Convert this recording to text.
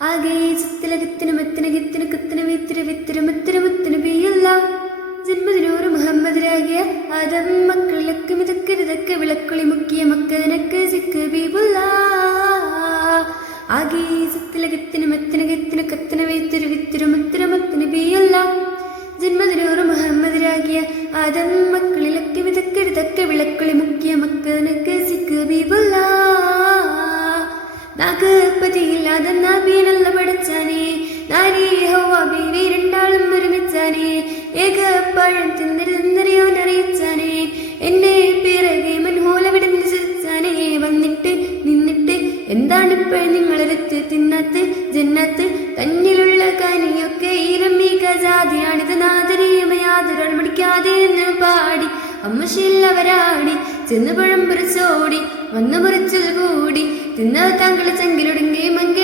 ആകെ ചിത്തിലകത്തിന് മത്തിന് കിത്തിന് കുത്തിന് വിത്തിരി വിത്തിരി മുത്തിരി മുത്തിന് പെയ്യല്ല ജന്മദിനൂറ് മുഹമ്മദിരാകിയ ആദം മക്കളിലൊക്കെ മിതക്ക് വിതക്ക് വിളക്കുളി മുക്കിയ മക്കനക്ക് സിക്ക് ബീബുല്ല ആകെ ചിത്തിലകത്തിന് മത്തിന് കിത്തിന് കത്തിന് വിത്തിരി വിത്തിരി മുത്തിരി മുത്തിന് പെയ്യല്ല ജന്മദിനൂറ് മുഹമ്മദിരാകിയ ആദം മക്കളിലൊക്കെ മിതക്ക് വിതക്ക് വിളക്കുളി മുക്കിയ മക്കനക്ക് സിക്ക് ബീബുല്ല നാഗപ്പതിയില്ലാതെ നബീനല്ല പഠിച്ചാനേ നാരി ഹവ്വ ബീവി രണ്ടാളും ഒരുമിച്ചാനേ ഏകപ്പഴം തിന്നറിയോനറിയിച്ചാനേ എന്നെ പിറകെ മൻഹൂല വിടന്ന് ചിരിച്ചാനേ വന്നിട്ട് നിന്നിട്ട് എന്താണിപ്പോൾ നിങ്ങളെടുത്ത് തിന്നത്ത് ജന്നത്ത് തന്നിലുള്ള കനിയൊക്കെ ഈരമ്മീക ജാതിയാണിത് നാദരീയമയാതൊരാൾ മടിക്കാതെ എന്ന് പാടി അമ്മശില്ലവരാടി ചെന്ന് പഴം പറിച്ചോടി വന്നു മുറിച്ചിൽ കൂടി തിന്ന താങ്കളെ ചെങ്കിലൊടുങ്ങി മങ്കി